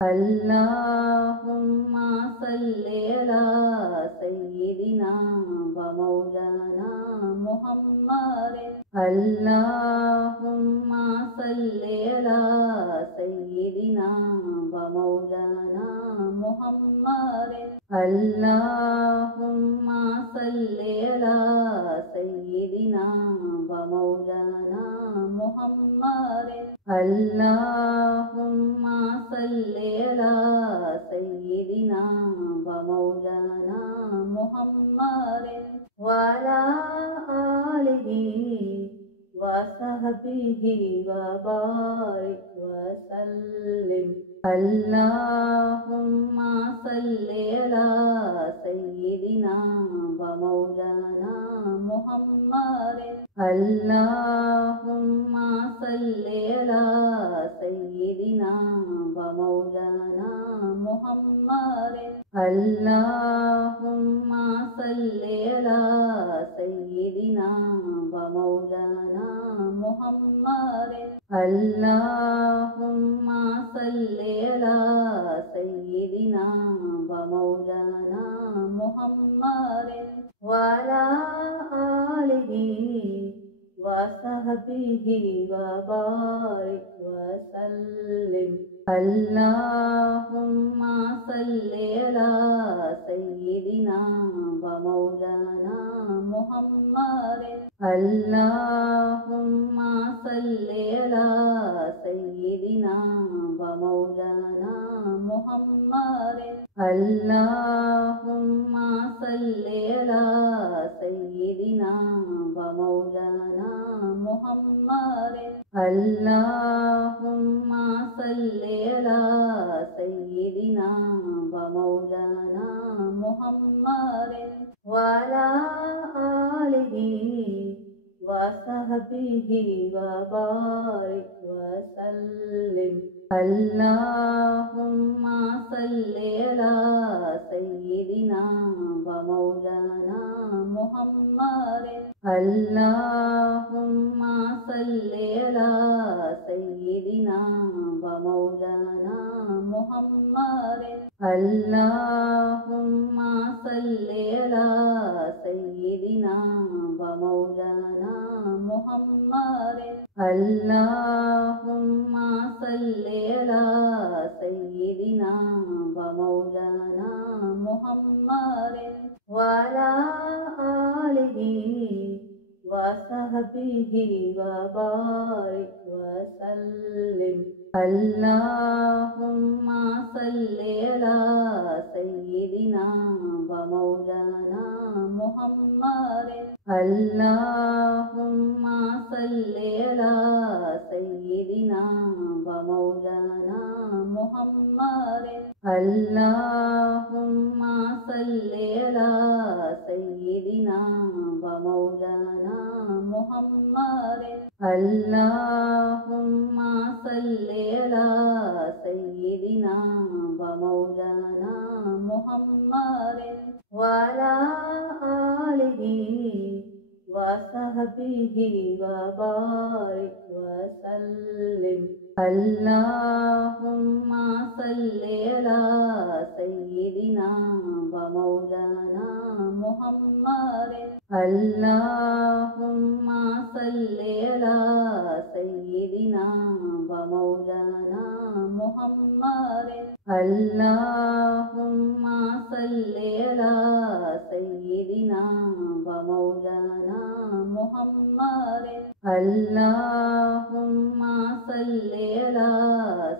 अल्लाहुम्मा सल्लि अला सय्यिदिना व मौलाना मुहम्मदिन। अल्लाहुम्मा सल्लि अला सय्यिदिना व मौलाना मुहम्मदिन। अल्लाहुम्मा सल्लि अला सय्यिदिना व मौलाना मुहम्मदिन। अल्लाहुम्मा सल्लि अला सय्यिदिना व मौलाना मुहम्मदिन व अला आलिहि व सहबिहि व बारिक व सल्लिम। अल्लाहुम्मा सल्लि अला सय्यिदिना व मौलाना मुहम्मदिन। अल्लाहुम्मा सल्लि अला सय्यिदिना व मौलाना मुहम्मदिन। अल्लाहुम्मा सल्लि अला सय्यिदिना व मौलाना मुहम्मदिन। अल्लाहुम्मा सल्लि अला सय्यिदिना व मौलाना मुहम्मदिन व अला आलिहि व सहबिहि व बारिक व सल्लिम। अल्लाहुम्मा सल्लि अला सय्यिदिना व मौलाना मुहम्मदिन। अल्लाहुम्मा सल्लि अला सय्यिदिना व मौलाना मुहम्मदिन। अल्लाहुम्मा सल्लि अला सय्यिदिना व मौलाना मुहम्मदिन। अल्लाहुम्मा सल्लि अला सय्यिदिना व मौलाना मुहम्मदिन व अला आलिहि व सहबिहि व बारिक व सल्लिम। अल्लाहुम्मा सल्लि अला सय्यिदिना व मौलाना मुहम्मदिन। अल्लाहुम्मा सल्लि अला सय्यिदिना व मौलाना मुहम्मदिन। अल्लाहुम्मा सल्लि अला सय्यिदिना व मौलाना मुहम्मदिन। अल्लाहुम्मा सल्लि अला सय्यिदिना व मौलाना मुहम्मदिन व अला आलिहि व सहबिहि व बारिक व सल्लिम। अल्लाहुम्मा सल्लि अला सय्यिदिना व मौलाना मुहम्मदिन। अल्लाहुम्मा सल्लि अला सय्यिदिना व मौलाना मुहम्मदिन। अल्लाहुम्मा सल्लि अला सय्यिदिना व मौलाना मुहम्मदिन। अल्लाहुम्मा सल्लि अला सय्यिदिना व मौलाना मुहम्मदिन व अला आलिहि व सहबिहि व बारिक व सल्लिम। अल्लाहुम्मा सल्लि अला सय्यिदिना व मौलाना मुहम्मदिन। अल्लाहुम्मा सल्लि अला सय्यिदिना व मौलाना मुहम्मदिन। अल्लाहुम्मा सल्लि अला सय्यिदिना व मौलाना मुहम्मदिन। अल्लाहुम्मा सल्लि अला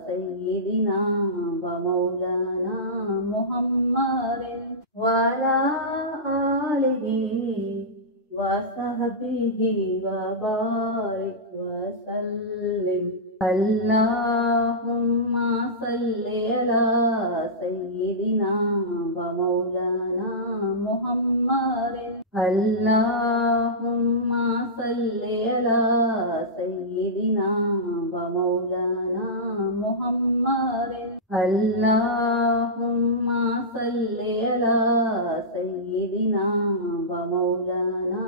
सय्यिदिना व मौलाना मुहम्मदिन व अला आलिहि व सहबिहि व बारिक व सल्लिम। अल्लाहुम्मा सल्लि अला सय्यिदिना व मौलाना मुहम्मदिन। अल्लाहुम्मा सल्लि अला सय्यिदिना व मौलाना मुहम्मदिन। अल्लाहुम्मा सल्लि अला सय्यिदिना व मौलाना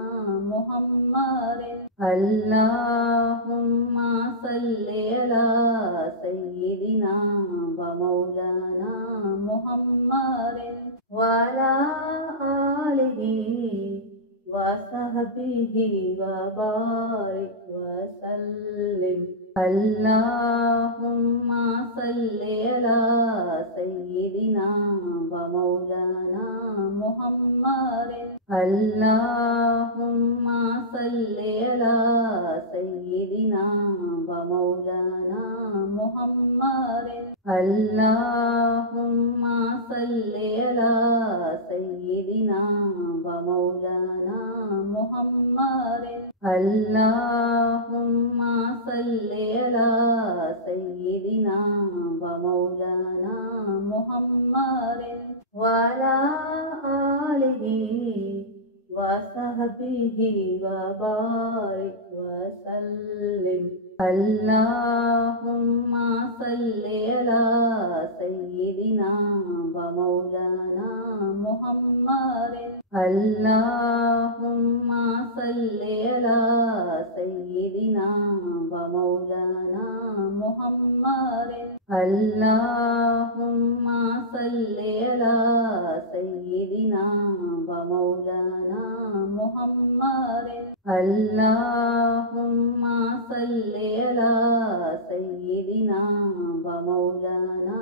मुहम्मदिन। अल्लाहुम्मा सल्लि अला सय्यिदिना व मौलाना मुहम्मदिन वअला आलिहि वसहबिहि वबारिक वसल्लिम अल्लाहुम्मा सल्लि अला सय्यिदिना व मौलाना मुहम्मदिन अल्लाहुम्मा सल्लि अला सय्यिदिना व मौलाना मुहम्मदिन अल्लाहुम्मा सल्लि अला सय्यिदिना व मौलाना मुहम्मदिन अल्लाहुम्मा सल्लि अला सय्यिदिना व मौलाना मुहम्मदिन वअला आलिहि वसहबिहि वबारिक वसल्लिम अल्लाहुम्मा सल्लि अला सय्यिदिना व मौलाना मुहम्मदिन अल्लाहुम्मा सल्लि अला सय्यिदिना व मौलाना मुहम्मदिन अल्लाहुम्मा सल्लि अला सय्यिदिना व मौलाना मुहम्मदिन अल्लाहुम्मा सल्लि अला सय्यिदिना व मौलाना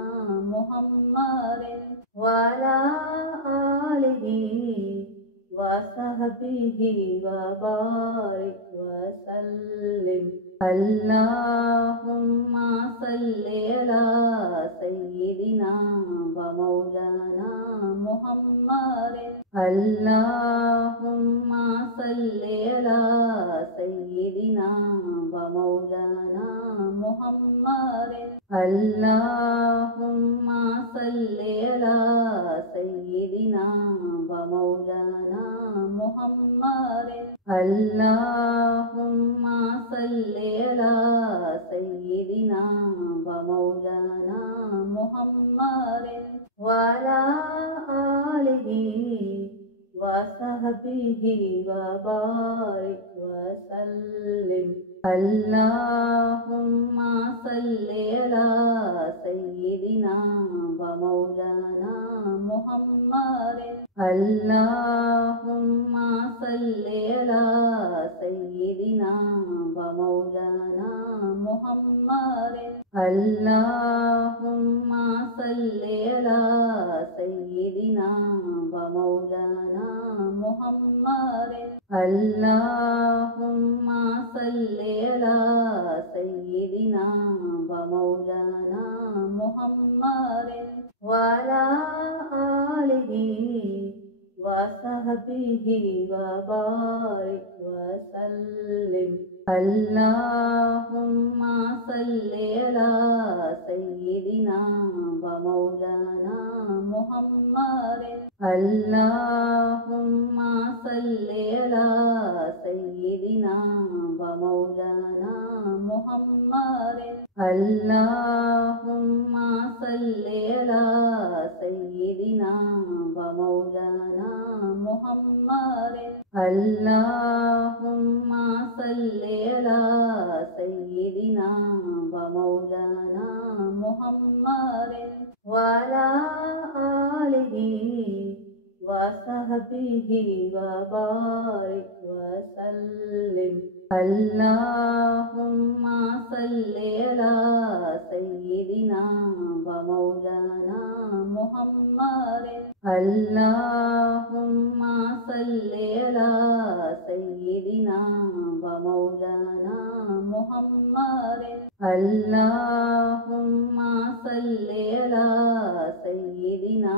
मुहम्मदिन वअला आलिहि वसहबिहि वबारिक वसल्लिम अल्लाहुम्मा सल्लि अला सय्यिदिना व मौलाना मुहम्मदिन अल्लाहुम्मा सल्लि अला सय्यिदिना व मौलाना मुहम्मदिन अल्लाहुम्मा सल्लि अला सय्यिदिना व मौलाना मुहम्मदिन अल्लाहुम्मा सल्लि अला सय्यिदिना व मौलाना मुहम्मदिन वअला आलिहि वसहबिहि वबारिक वसल्लिम अल्लाहुम्मा सल्लि अला सय्यिदिना व मौलाना मुहम्मदिन अल्लाहुम्मा सल्लि अला सय्यिदिना व मौलाना मुहम्मदिन अल्लाहुम्मा सल्लि अला सय्यिदिना व मौलाना मुहम्मदिन अल्लाहुम्मा सल्लि अला सय्यिदिना व मौलाना मुहम्मदिन वअला आलिहि वसहबिहि वबारिक वसल्लिम अल्लाहुम्मा सल्लि अला सय्यिदिना व मौलाना मुहम्मदिन अल्लाहुम्मा सल्लि अला सय्यिदिना व मौलाना मुहम्मदिन अल्लाहुम्मा सल्लि अला सय्यिदिना व मौलाना मुहम्मदिन अल्लाहुम्मा सल्लि अला सय्यिदिना व मौलाना मुहम्मदिन वअला आलिहि वसहबिहि वबारिक वसल्लिम अल्लाहुम्मा सल्लि अला सय्यिदिना व मौलाना मुहम्मदिन अल्लाहुम्मा सल्लि अला सय्यिदिना व मौलाना मुहम्मदिन अल्लाहुम्मा सल्लि अला सय्यिदिना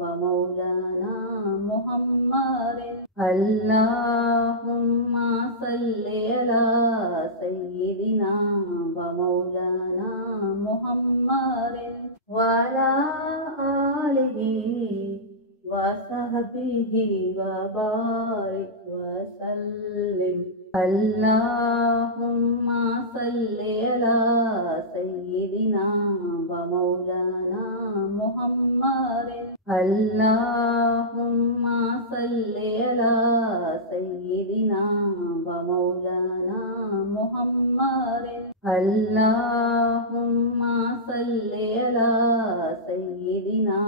व मौलाना मुहम्मदिन अल्लाहुम्मा सल्लि अला सय्यिदिना व मौलाना मुहम्मदिन वअला आलिहि वसहबिहि वबारिक वसल्लिम अल्लाहुम्मा सल्लि अला सय्यिदिना व मौलाना मुहम्मदिन अल्लाहुम्मा सल्लि अला सय्यिदिना व मौलाना मुहम्मदिन अल्लाहुम्मा सल्लि अला सय्यिदिना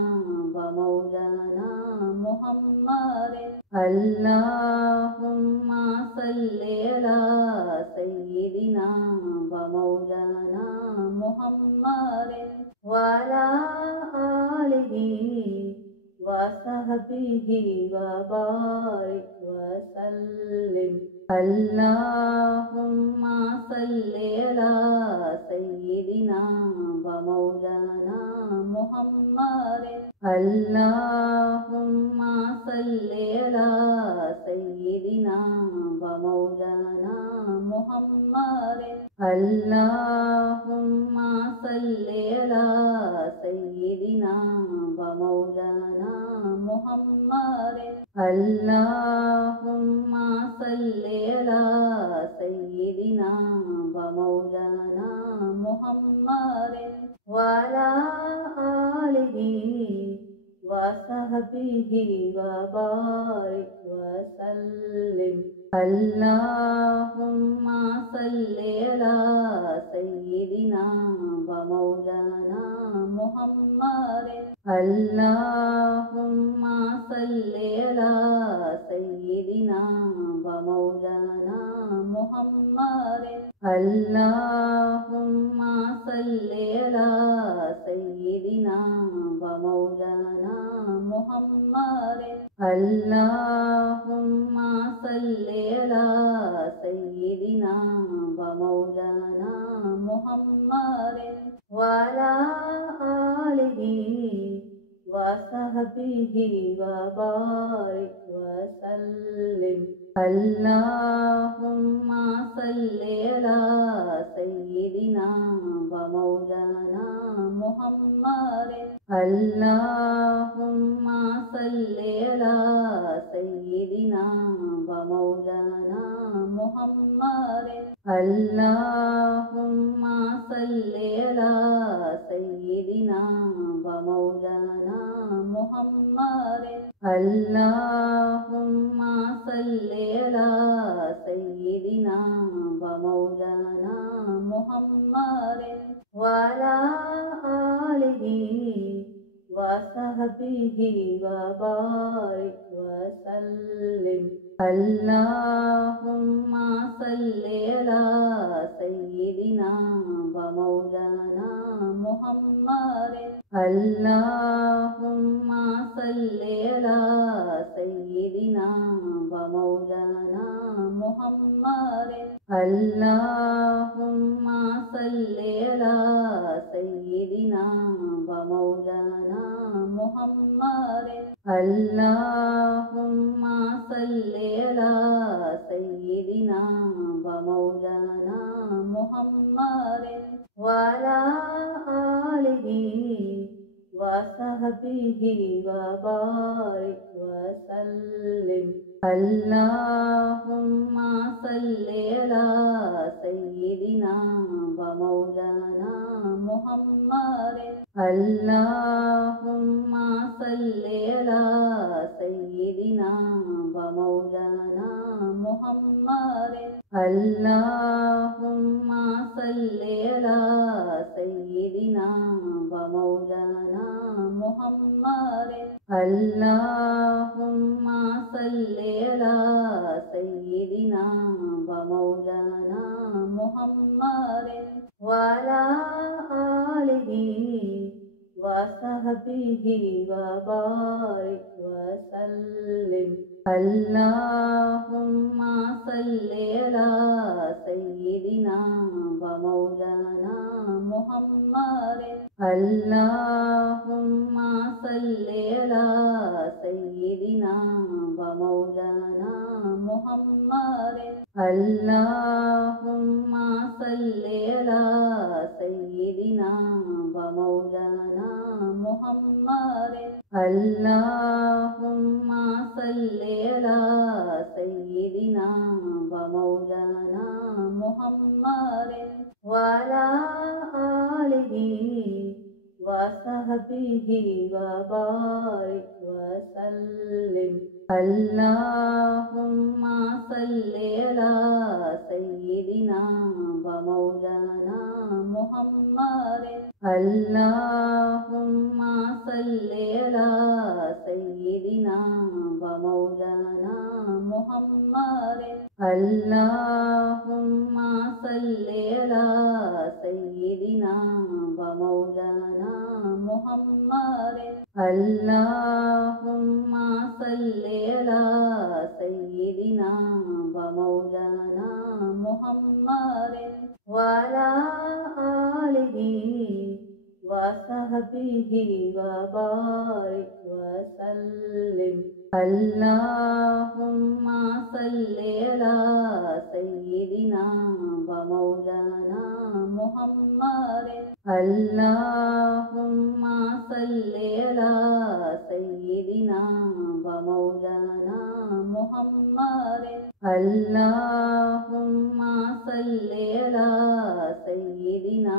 اللهم صل على سيدنا ومولانا محمد وعلى آله وصحبه وبارك وسلم. اللهم صل على سيدنا ومولانا محمد. اللهم صل على سيدنا ومولانا محمد. اللهم صل على سيدنا ومولانا محمد. اللهم صل على سيدنا ومولانا محمد وعلى آله وصحبه وبارك وسلم. اللهم صل على سيدنا ومولانا محمد. اللهم صل على سيدنا ومولانا محمد. اللهم صل على سيدنا ومولانا محمد. اللهم صل على سيدنا ومولانا محمد وعلى آله وصحبه وبارك وسلم. اللهم صل على سيدنا ومولانا محمد. اللهم صل على سيدنا ومولانا محمد. اللهم صل على سيدنا ومولانا محمد. اللهم صل على سيدنا ومولانا محمد وعلى آله وصحبه وبارك وسلم. اللهم صل على سيدنا ومولانا محمد. اللهم صل على سيدنا ومولانا محمد. اللهم صل على سيدنا ومولانا محمد. اللهم صل على سيدنا ومولانا محمد وعلى آله وصحبه وبارك وسلم. اللهم صل على سيدنا ومولانا محمد. اللهم صل على سيدنا ومولانا محمد. اللهم صل على سيدنا ومولانا محمد. اللهم صل على سيدنا ومولانا محمد وعلى آله وصحبه وبارك وسلم. اللهم صل على سيدنا ومولانا محمد. اللهم صل على سيدنا ومولانا محمد. اللهم صل على سيدنا ومولانا محمد. اللهم صل على سيدنا ومولانا محمد وعلى آله وصحبه وبارك وسلم. اللهم صل على سيدنا ومولانا محمد. اللهم صل على سيدنا ومولانا अल्लाहुम्मा सल्लि अला सय्यिदिना व मौलाना मुहम्मदिन अल्लाहुम्मा सल्लि अला सय्यिदिना व मौलाना मुहम्मदिन व अला आलिहि व सहबिहि व बारिक व सल्लिम अल्लाहुम्मा सल्लि अला सय्यिदिना व मौलाना मुहम्मदिन अल्लाहुम्मा सल्लि अला सय्यिदिना व मौलाना मुहम्मदिन अल्लाहुम्मा सल्लि अला सय्यिदिना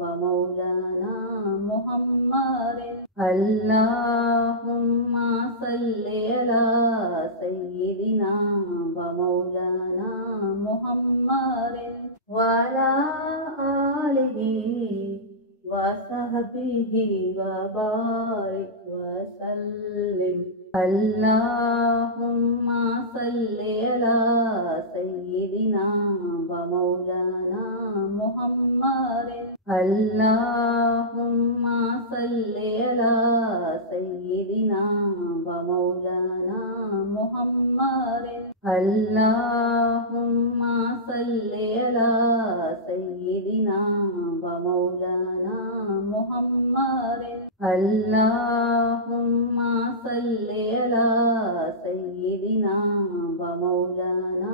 व मौलाना मुहम्मदिन अल्लाहुम्मा सल्लि अला सय्यिदिना व मौलाना मुहम्मदिन व अला आलिहि व सहबिहि व बारिक व सल्लिम अल्लाहुम्मा सल्लि अला सय्यिदिना व मौलाना मुहम्मदिन अल्लाहुम्मा सल्लि अला सय्यिदिना व मौलाना मुहम्मदिन अल्लाहुम्मा सल्लि अला सय्यिदिना व मौलाना मुहम्मदिन अल्लाहुम्मा सल्लि अला सय्यिदिना व मौलाना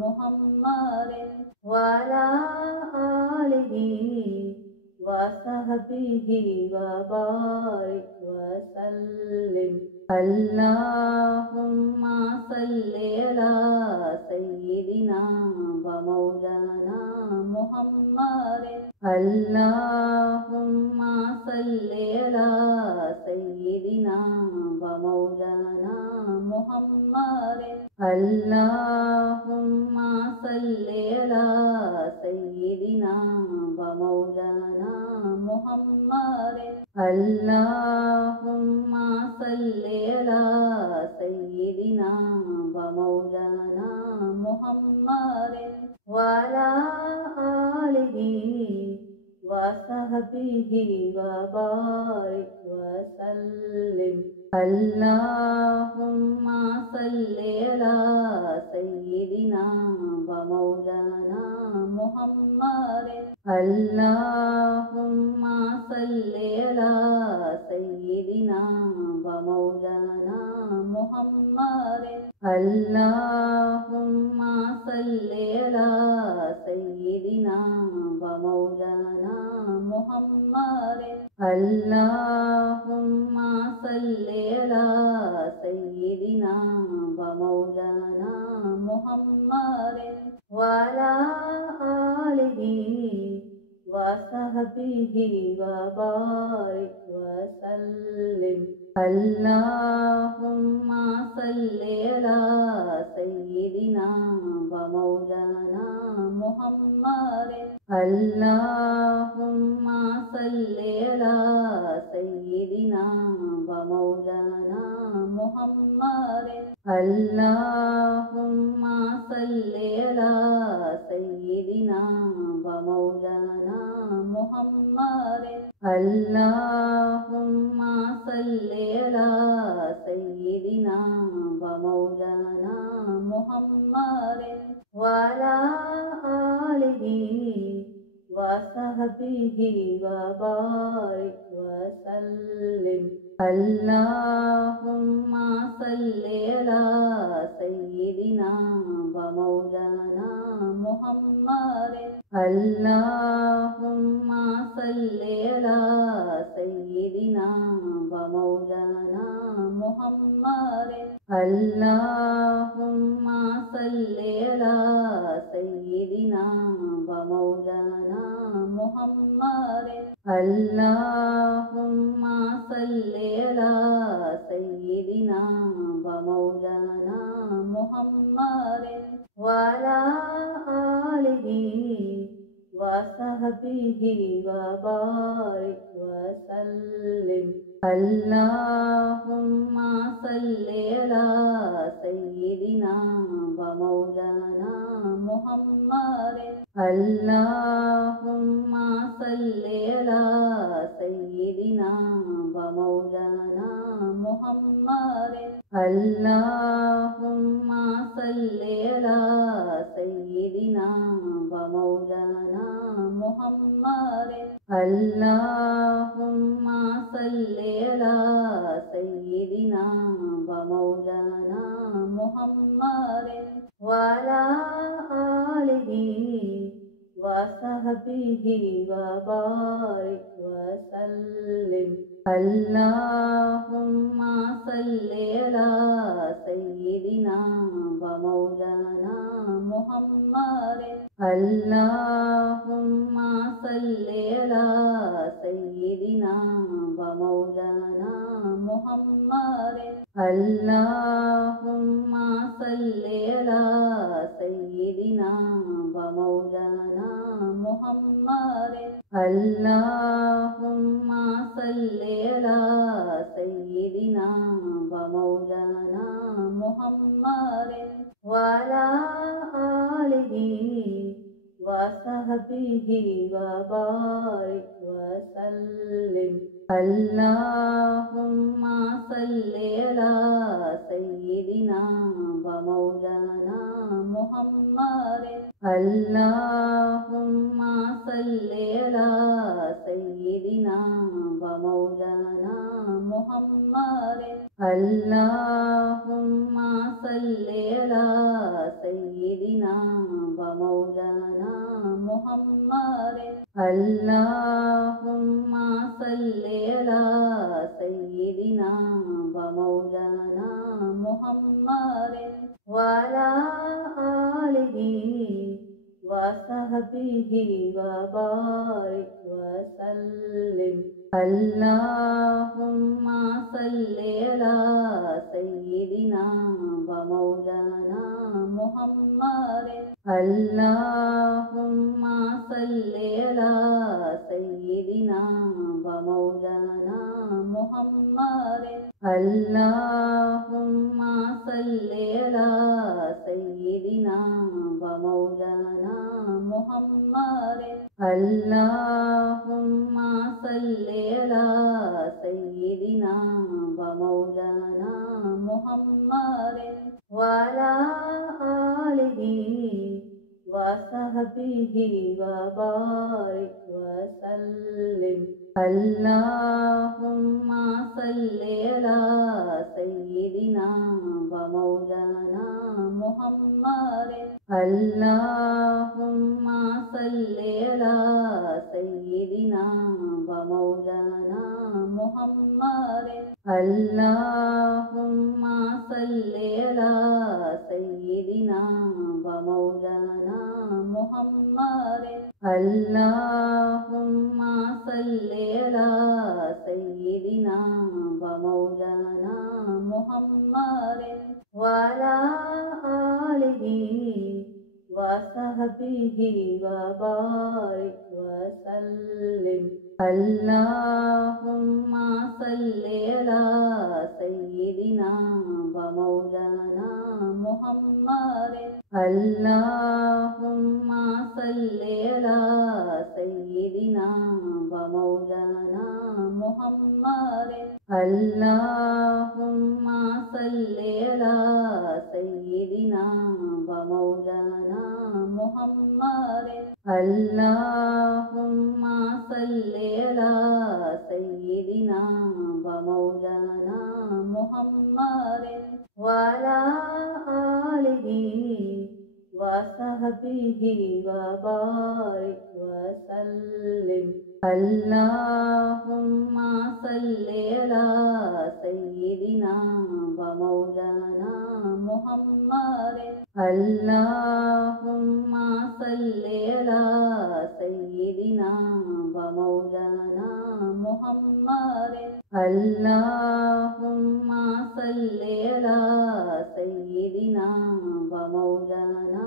मुहम्मदिन व अला आलिहि व सहबिहि व बारिक व सल्लिम अल्लाहुम्मा सल्लि अला सय्यिदिना व मौलाना मुहम्मदिन अल्लाहुम्मा सल्लि अला सय्यिदिना व मौलाना मुहम्मदिन अल्लाहुम्मा सल्लि अला सय्यिदिना व मौलाना मुहम्मदिन अल्लाहुम्मा सल्लि अला सय्यिदिना व मौलाना मुहम्मदिन व अला आलिहि व सहबिहि व बारिक व सल्लिम अल्लाहुम्मा सल्लि अला सय्यिदिना व मौलाना मुहम्मदिन अल्लाहुम्मा सल्लि अला सय्यिदिना व मौलाना मुहम्मदिन अल्लाहुम्मा सल्लि अला सय्यिदिना व मौलाना मुहम्मदिन अल्लाहुम्मा सल्लि अला सय्यिदिना व मौलाना मुहम्मदिन व अला आलिहि व सहबिहि व बारिक व सल्लिम अल्लाहुम्मा सल्लि अला सय्यिदिना व मौलाना मुहम्मदिन अल्लाहुम्मा सल्लि अला सय्यिदिना व मौलाना मुहम्मदिन अल्लाहुम्मा सल्लि अला सय्यिदिना व मौलाना मुहम्मदिन अल्लाहुम्मा सल्लि अला सय्यिदिना व मौलाना मुहम्मदिन व अला आलिहि व सहबिहि व बारिक व सल्लिम अल्लाहुम्मा सल्लि अला सय्यिदिना व मौलाना मुहम्मदिन अल्लाहुम्मा सल्लि अला सय्यिदिना व मौलाना मुहम्मदिन अल्लाहुम्मा सल्लि अला सय्यिदिना व मौलाना मुहम्मदिन अल्लाहुम्मा सल्लि अला सय्यिदिना व मौलाना मुहम्मदिन व अला आलिहि व सहबिहि व बारिक व सल्लिम अल्लाहुम्मा सल्लि अला सय्यिदिना व मौलाना अल्लाहुम्मा सल्लि अला सय्यिदिना व मौलाना मुहम्मदिन अल्लाहुम्मा सल्लि अला सय्यिदिना व मौलाना मुहम्मदिन अल्लाहुम्मा सल्लि अला सय्यिदिना व मौलाना मुहम्मदिन व अला आलिहि व सहबिहि व बारिक व सल्लिम अल्लाहुम्मा सल्लि अला सय्यिदिना व मौलाना मुहम्मदिन अल्लाहुम्मा सल्लि अला सय्यिदिना व मौलाना मुहम्मदिन अल्लाहुम्मा सल्लि अला सय्यिदिना व मौलाना मुहम्मदिन अल्लाहुम्मा सल्लि अला सय्यिदिना व मौलाना मुहम्मदिन व अला आलिहि व सहबिहि व बारिक व सल्लिम अल्लाहुम्मा सल्लि अला सय्यिदिना व मौलाना मुहम्मदिन अल्लाहुम्मा सल्लि अला सय्यिदिना व मौलाना मुहम्मदिन अल्लाहुम्मा सल्लि अला सय्यिदिना व मौलाना मुहम्मदिन अल्लाहुम्मा सल्लि अला सय्यिदिना व मौलाना मुहम्मदिन व अला आलिहि व सहबिहि व बारिक व सल्लिम अल्लाहुम्मा सल्लि अला सय्यिदिना व मौलाना मुहम्मदिन अल्लाहुम्मा सल्लि अला सय्यिदिना व मौलाना मुहम्मदिन अल्लाहुम्मा सल्लि अला सय्यिदिना व मौलाना मुहम्मदिन अल्लाहुम्मा सल्लि अला सय्यिदिना व मौलाना मुहम्मदिन व अला आलिहि व सहबिहि व बारिक व सल्लिम अल्लाहुम्मा सल्लि अला सय्यिदिना व मौलाना मुहम्मदिन अल्लाहुम्मा सल्लि अला सय्यिदिना व मौलाना मुहम्मदिन अल्लाहुम्मा सल्लि अला सय्यिदिना व मौलाना मुहम्मदिन अल्लाहुम्मा सल्लि अला सय्यिदिना व मौलाना मुहम्मदिन व अला आलिहि व सहबिहि व बारिक व सल्लिम अल्लाहुम्मा सल्लि अला सय्यिदिना व मौलाना मुहम्मदिन अल्लाहुम्मा सल्लि अला सय्यिदिना व मौलाना मुहम्मदिन अल्लाहुम्मा सल्लि अला सय्यिदिना व मौलाना मुहम्मदिन अल्लाहुम्मा सल्लि अला सय्यिदिना व मौलाना मुहम्मदिन व अला आलिहि व सहबिहि व बारिक व सल्लिम अल्लाहुम्मा सल्लि अला सय्यिदिना व मौलाना मुहम्मदिन अल्लाहुम्मा सल्लि अला सय्यिदिना व मौलाना मुहम्मदिन अल्लाहुम्मा सल्लि अला सय्यिदिना व मौलाना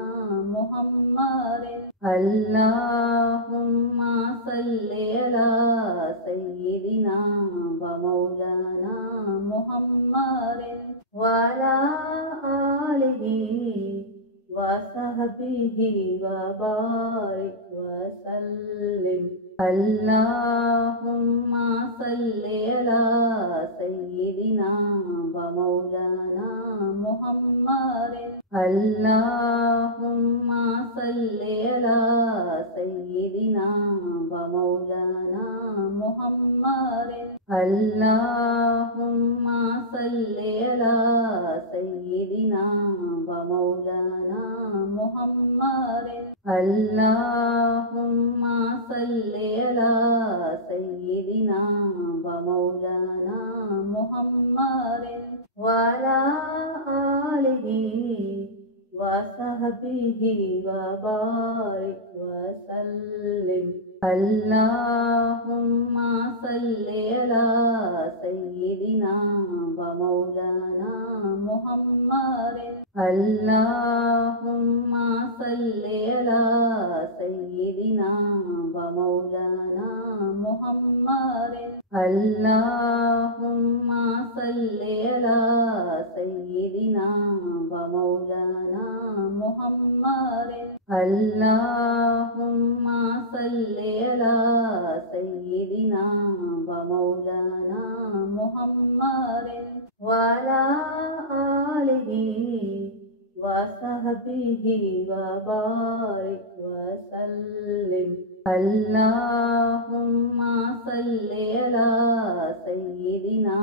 मुहम्मदिन अल्लाहुम्मा सल्लि अला सय्यिदिना व मौलाना मुहम्मदिन व अला आलिहि व सहबिहि वसहबिहि वबारिक वसल्लिम अल्लाहुम्मा सल्लि अला सय्यिदिना व मौलाना मुहम्मदिन अल्लाहुम्मा सल्लि अला सय्यिदिना व मौलाना मुहम्मदिन अल्लाहुम्मा सल्लि अला सय्यिदिना व मौलाना मुहम्मदिन अल्लाहुम्मा सल्लि अला सय्यिदिना व मौलाना मुहम्मदिन व अला आलिहि व सहबिहि व बारिक व सल्लिम अल्लाहुम्मा सल्लि अला सय्यिदिना व मौलाना मुहम्मदिन अल्लाहुम्मा सल्लि अला सय्यिदिना व मौलाना मुहम्मदिन अल्लाहुम्मा सल्लि अला सय्यिदिना व मौलाना मुहम्मदिन अल्लाहुम्मा सल्लि अला सय्यिदिना व मौलाना मुहम्मदिन व अला आलिहि व सहबिहि व बारिक व सल्लिम अल्लाहुम्मा सल्लि अला सय्यिदिना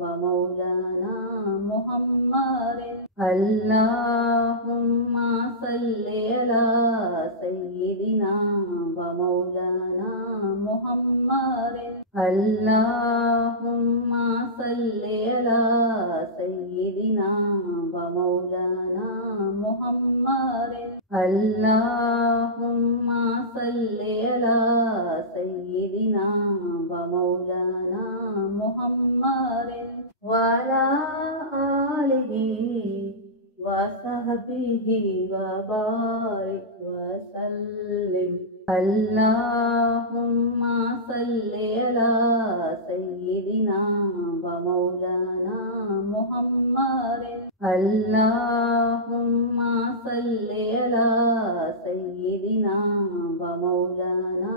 व मौलाना मुहम्मदिन अल्लाहुम्मा सल्लि अला सय्यिदिना व मौलाना मुहम्मदिन अल्लाहुम्मा सल्लि अला सय्यिदिना व मौलाना मुहम्मदिन अल्लाहुम्मा सल्लि अला सय्यिदिना व मौलाना मुहम्मदिन व अला आलिहि व सहबिहि व बारिक व सल्लिम अल्लाहुम्मा सल्लि अला सय्यिदिना व मौलाना मुहम्मदिन अल्लाहुम्मा सल्लि अला सय्यिदिना व मौलाना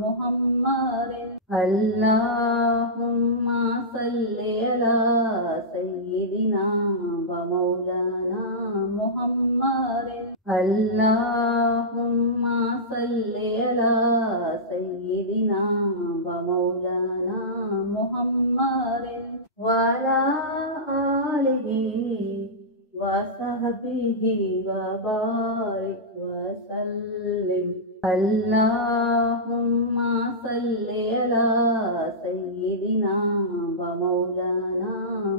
मुहम्मदिन अल्लाहुम्मा सल्लि अला सय्यिदिना व मौलाना मुहम्मदिन अल्लाहुम्मा सल्लि अला सय्यिदिना व मौलाना मुहम्मदिन व अला आलिहि व सहबिहि व बारिक व सल्लिम अल्लाहुम्मा सल्लि अला सय्यिदिना व मौलाना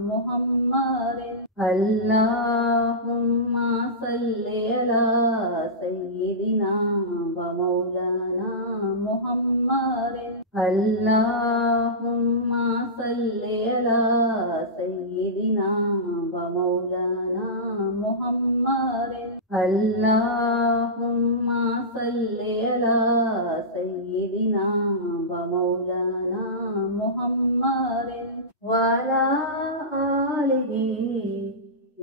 मुहम्मदिन अल्लाहुम्मा सल्लि अला सय्यिदिना व मौलाना मुहम्मदिन अल्लाहुम्मा सल्लि अला सय्यिदिना व मौलाना मुहम्मदिन अल्लाहुम्मा सल्लि अला सय्यिदिना व मौलाना मुहम्मदिन व अला आलिहि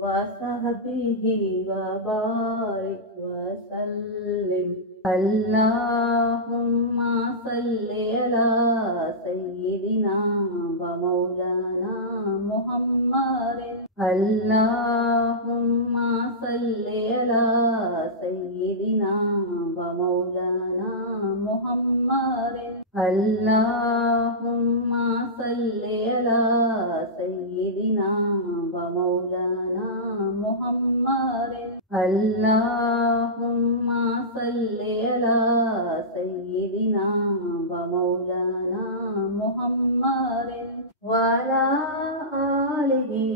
व सहबिहि व बारिक व सल्लिम अल्लाहुम्मा सल्लि अला सय्यिदिना व मौलाना मुहम्मदिन अल्लाहुम्मा सल्लि अला सय्यिदिना व मौलाना मुहम्मदिन अल्लाहुम्मा सल्लि अला सय्यिदिना व मौलाना मुहम्मदिन अल्लाहुम्मा सल्लि अला सय्यिदिना व मौलाना मुहम्मदिन व अला आलिहि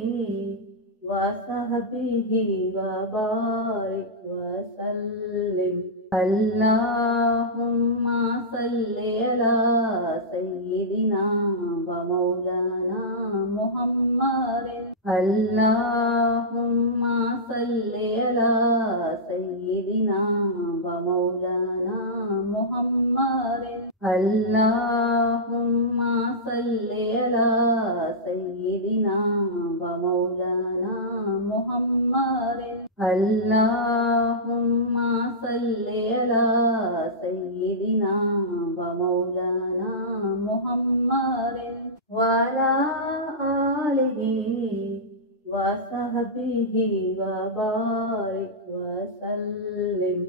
व सहबिहि व बारिक व सल्लिम अल्लाहुम्मा सल्लि अला सय्यिदिना व मौलाना मुहम्मदिन अल्लाहुम्मा सल्लि अला सय्यिदिना व मौलाना मुहम्मदिन अल्लाहुम्मा सल्लि अला सय्यिदिना व मौलाना मुहम्मदिन अल्लाहुम्मा सल्ली अला सय्यिदिना व मौलाना मुहम्मदिन व अला आलिहि व सहबिहि व बारिक व सल्लिम।